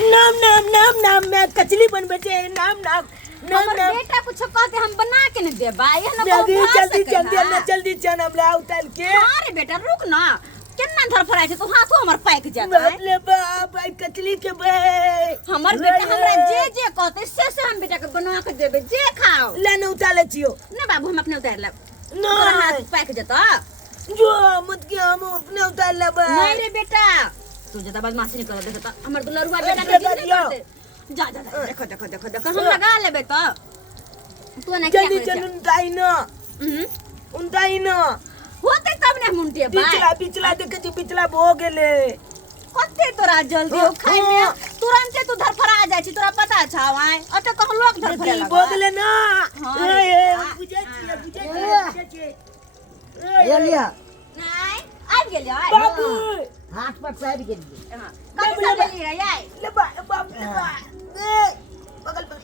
नाम नाम नाम नाम मैं कचली बन बचे नाम नाम नाम नाम बेटा कुछ कहते हम बना के न देबा ये न जल्दी जल्दी जल्दी ना जल्दी चना हमला उतार के अरे बेटा रुक ना केना धर फराय छै तो हाथो हमर पाक जाता है ले बाप आई कचली के बे हमर बेटा हमरा जे जे कहते से हम बेटा के बना के देबे जे खाओ ले न उतार छियो ना बाबू हम अपने उतार लेब ना हाथ पाक जाता जो मत के हम अपने उतार लेब नहीं रे बेटा तू ज्यादा बदमाशी नहीं कर देता हमर दुलरुआ बेटा के दिन करते जा जा देखो देखो देखो देखो हम लगा लेबे तो तू ना क्या जल्दी चल उनताई न होते तब ने मुंटे बा पिछला देखे छी पिछला भो गेले कते तोरा जल्दी हो खाई में तुरंत तू धर फरा जाय छी तोरा पता छावाय अटे कह लोग धर फरा लगा भो गेले ना बुझे बुझे छी ये लिया नहीं आ गेलियो बाबू हाथ पर पैर गिर गई हां कब से गेली रे याय ले बाप ले बगल पर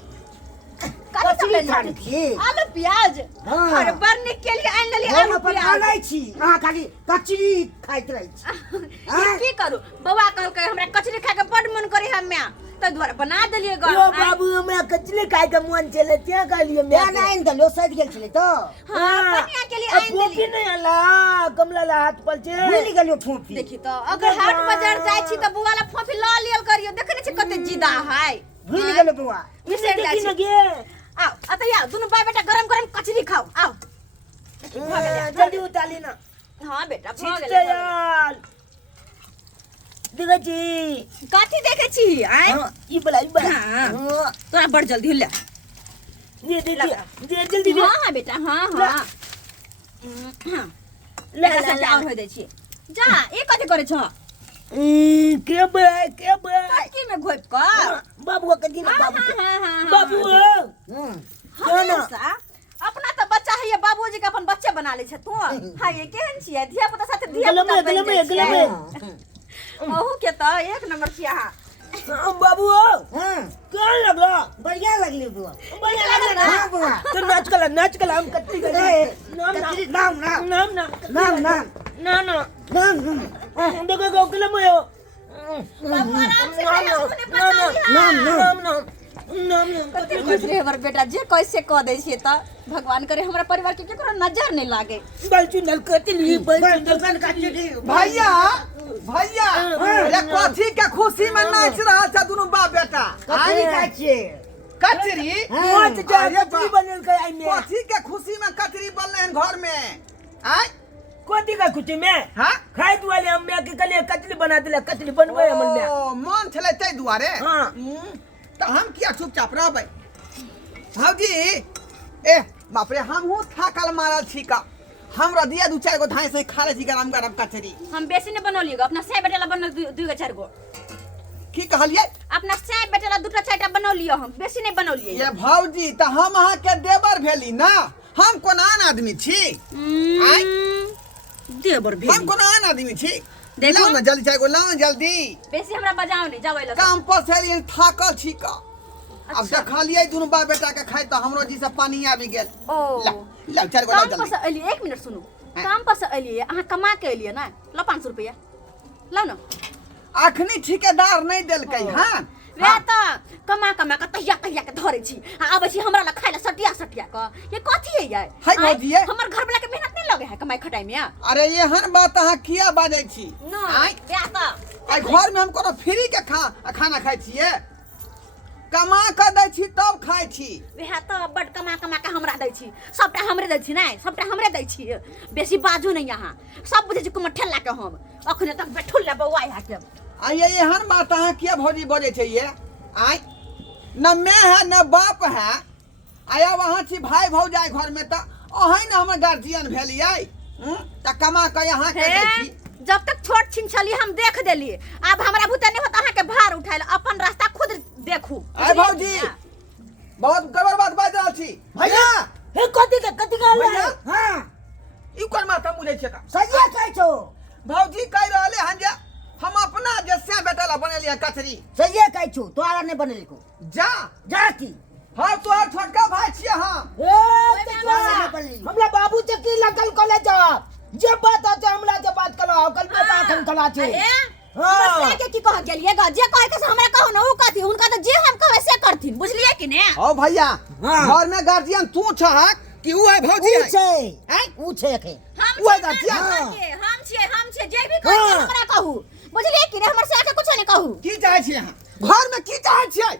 कचरी खानी थी आलू प्याज हाँ। हर बार निकली आन लेली आलू पर प्याज खाई छी हां खाली कचरी खाइत रही छी की करू बौआ कहल के हमरा कचरी खाए के बड मन करे हम्मे त द्वारा बना देलिए ग ओ बाबू हमरा कचली खाए के मन चले त्या कहलिए मैं मैं नहीं दलो सद गेल छले तो हां बनिया के लिए आन फोफी देली नहीं आला कमला ला हाथ पर छे भूल गेलियो फोफी देखी तो अगर हाट बाजार जाय छी त बुआ ला फोफी ल लियल करियो देखने छी कते जिदा है भूल गेलो बुआ विशेष जाय छी गे आओ अतया दुनु भाई बेटा गरम गरम कचरी खाओ आओ जल्दी उताली ना हां बेटा भ ठीक गेले यार देखै छी काठी देखे छी आय ई बला हां तोरा बड़ जल्दी ले ये दे जल्दी दे हां बेटा हां हां ले ले और हो दे छी जा ए कथि करे छ के बे काठी में घोप क बाबू के दिन बाबू बाबू हमेशा अपना तो बच्चा है ये बाबूजी के अपन बच्चे बना ले छ तू हां ये केहन छियै धिया पुता साथे धिया पुता गलमे ओहू के तो एक नंबर छियै हां बाबू हां क्या लगला बढ़िया लगली बुआ बढ़िया लगला ना हां बुआ तो नाच कला हम कत्ती कर नाम नाम नाम नाम नाम नाम नाम ना ना नाम देखो गो गलमे हो बाबू आराम से खाइए अपने नाम नाम नाम नाम नाम ड्राइवर बेटा जे कैसे कह दे छियै त भगवान करे हमरा परिवार के केकरो नजर नहीं लागे बलचू नल कतली बलचू नल भैया भैया ये कथी के खुशी में नाच रहा था दोनों बाप बेटा कचरी खाई छी कचरी मत जा कतली बनल के आई में कथी के खुशी में कचरी बनले हैं घर में आय कोती का कुछ में हां खाए वाले हम के कले कतली बना दिला कतली बनवे हमन में मन छले तै दुआरे हां तो हम किया चुपचाप रहबै भौजी ए बाप रे हम हूं थाकल मारल छी का हमरा दिया दू चार गो धाय से खा ले छी गरम गरम कचरी हम बेसी ने बनौलिएगा अपना से बेटा ला बनल दू गो चार गो की कहलिए अपना से बेटा ला दूटा चारटा बनौलियो हम बेसी नहीं बनौलिए ये भौजी त हम अहाँ के देवर भेली ना हम कोन आन आदमी छी आय देवर हम भेली कोन आन आदमी छी देखो लाओ ना जल्दी चाय को लाओ जल्दी बेसी हमरा बजाओ नहीं जाओ एला काम पर से एलियन थाकल छी का अब देखलिए दुनु बाप बेटा के खाइ त हमरो जी से पानी आबि गेल ओ ला चार को लाओ काम पर जल्दी से एलिए 1 मिनट सुनो काम पर से एलिए अहाँ कमा के एलिए ना ला 500 रुपया ला ना अखनी ठेकेदार नहीं देलकै हां वे त कमा कमा के तहिया तहिया के धरे छी आबे छी हमरा ला खाइ ला सटिया सटिया क ये कथि है ये हाय भौजी ये हमर घर वाला के मेहनत नहीं लगे है कमाई खटाई में अरे एहन बात अहाँ किया बाजै छी ना आय वे त आई घर में हम कोनो फ्री के खाना खाइ छिए कमा के दै छी तब खाइ छी वे त बड कमा कमा के हमरा दै छी सबटा हमरे दै छी नै सबटा हमरे दै छी बेसी बाजू नहीं यहाँ सब बुझे छी कुम ठेला के हम अखने तक बैठल ले बौआ है के आई एहन बात अहाँ किया भौजी बजै छै ये आय न मैं है न बाप है आया वहां छी भाई भौजाई घर में त ओहै न हमर गार्जियन भेलियै त कमा के यहाँ के दै छी जब तक छोट छिन छली हम देख देली अब हमरा भूते नहीं होता अहाँ के भार उठाइल अपन रास्ता खुद देखू आय भौजी बहुत गड़बड़ बात बाज रहल छी भैया हे कथि का भैया हां ई कोन माथा मुझे छै का सही कहै छो भौजी कह रहले हन जे हम अपना जैसे बेटा ला बनेलिए कचरी सही कहै छो तोरा नहीं बनेली को जा जा की हां तोहर छोटका भाई छियै हम हमरा बाबू चक्की लगल कॉलेज जब बात आते हमरा से बात करो कल में आखन कला छे बस के की कह गेलिए ग जे कहे के से हमरा कहू न उ कहती उनका तो जे हम कहे से करथिन बुझलिए कि ने ओ भैया हाँ। घर में गार्जियन तू छहक कि उ है भौजी है ऊ छे के हम उ है छियै गार्जियन हम छियै जे भी कहे हाँ। हमरा कहू बुझलिए कि ने हमर से आके कुछ नहीं कहू की चाहे छी अहाँ घर में की चाहे छियै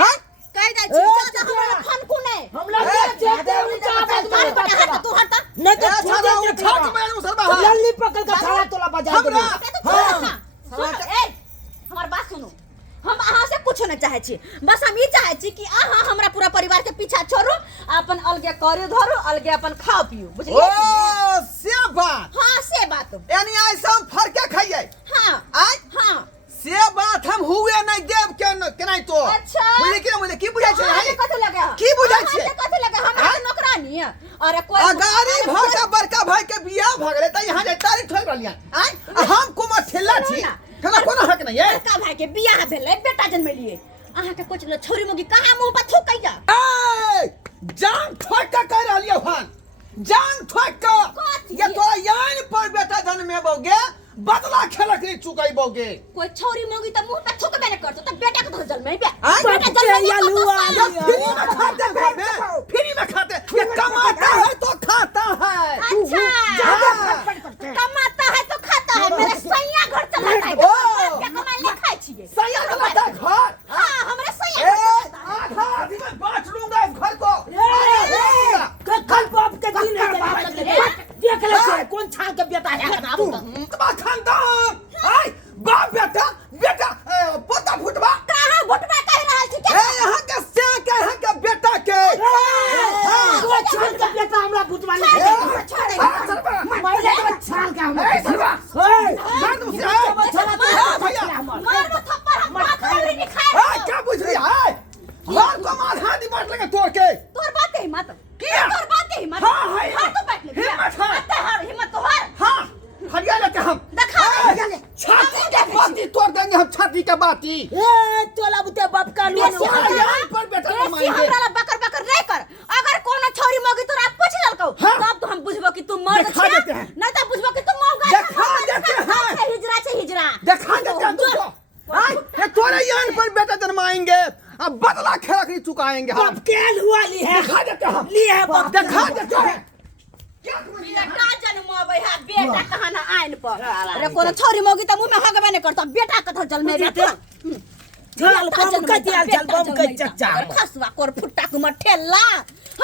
हाँ? कह दै छी तो हमरा फन को नहीं हमरा जे दे ऊंचा आवाज मार में पटा हाथ तू हट नहीं तो छाड़ा उठा के मैं मुसलमान लल्ली पकड़ के छाड़ा तोला बजा दे ए हमार बात सुनो हम अहाँ से कुछ नहीं चाहे छी बस हम ई चाहे छी कि अहाँ हमरा पूरा परिवार के पीछा छोड़ू अपन अलगे करू धरू अलगे अपन खाओ पियो ओ बुझलिए से बात हां से बात यानी ऐसा हम फरके खाइए हां आय हां से बात हम हुए नहीं देव के नहीं तो अच्छा बोले की बुझाई छै अहाँ के कथि लगे की बुझाई छै अहाँ के कथि लगे हमरा के नौकरानी है अरे कोई अगारी भाषा बड़का भाई के बियाह भ गेलै त यहां जे तारीख ठोक रहलियन आय हम कुमा ठेला छी केना कोनो हक नहीं है बड़का भाई के बियाह भेलै बेटा जन्म लिए अहाँ के कुछ छोरी मोगी कहां मुंह पर थूकैया ए जान ठोक के कह रहलियो हन जान ठोक के ये तो यान पर बेटा जन्मेबोगे बदला खेलक नहीं चुकाइबोगे कोई छोरी मोगी त मुंह पे थूकबे नहीं करतो त बेटा के तो जन्म है आय बेटा जन्म या लुआ फ्री में खाते घर में फ्री में खाते ये कमाता है तो खाता है अच्छा कमाता है तो खाता है मेरे सैया घर चलाता है ओ। क्या कमाई ले खाई छिए सैया चलाता है घर हां हमरे ए सैया आधा आदमी में बांट लूंगा इस घर को कल बाप के दिन है देख ले से कौन छाल के बेटा है तू तुम्हारा खानदान आय बाप बेटा पोता फुटबा कहां भुटबा कह रहल छी ए यहाँ के से के यहाँ के बेटा के वो छाल के बेटा हमरा भुतवा ले मारे तो छाल के हमरा ए सरवा मार दो भैया मार दो थप्पड़ हम बात करी नहीं खाए ए क्या बुझ रही है घर को मार हाथी बांट लगे तोड़ के तोर बात के हिम्मत किया? तोर बात के हिम्मत हाँ, हाँ, हां तो बैठ ले हिम्मत है। अत्ते हार हिम्मत तो हार हाँ हरिया लेके हम दिखा ए, छाती के बाती तोड़ देंगे हम छाती के बाती ए तोला बुते बाप का लोन बेसी यहाँ पर बेटा बेसी कमाएंगे हमरा ला बकर बकर नहीं कर अगर कोनो छोरी मोगी तोरा पूछ ललको हाँ। तब तो हम बुझबो कि तू मर्द दिखा देते हैं। नहीं तो बुझबो कि तू मौगा दिखा देते हैं। हिजरा से हिजरा देखा देते हैं तुमको आय ये तोरे यान पर बेटा जन्माएंगे अब बदला खेलक नहीं चुकाएंगे हम बाप के लुआ ली है दिखा देते हम ली है बाप दिखा देते हैं क्या बेटा जन्मबै है बेटा कहां ना आइन पर अरे कोनो छोरी मोगी त मुंह में हगबे नहीं करता बेटा कथा जन्मे बेटा चल बम के दियाल चल बम के चच्चा खसवा कोर फुट्टा कुमर ठेला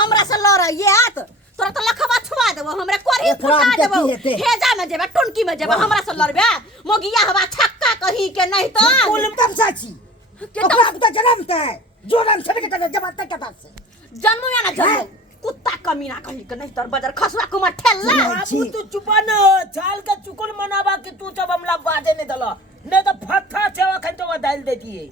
हमरा से लड़ यात तोरा त लखवा छुआ देबो हमरा कोरी फुटा देबो हेजा में जेबे टुनकी में जेबे हमरा से लड़बे मोगिया हवा छक्का कही के नहीं तो बोल तब साची ओकरा अब त जन्म त जोरम से के त जब तक के से जन्म या ना जन्म कुत्ता कमीना कही के नहीं तर बजर खसवा कुमर ठेला बाबू तू चुपा न छाल के चुकुल मनावा कि तू जब हमला बाजे नहीं दला नहीं तो फत्था सेवा खन तो डाल देती है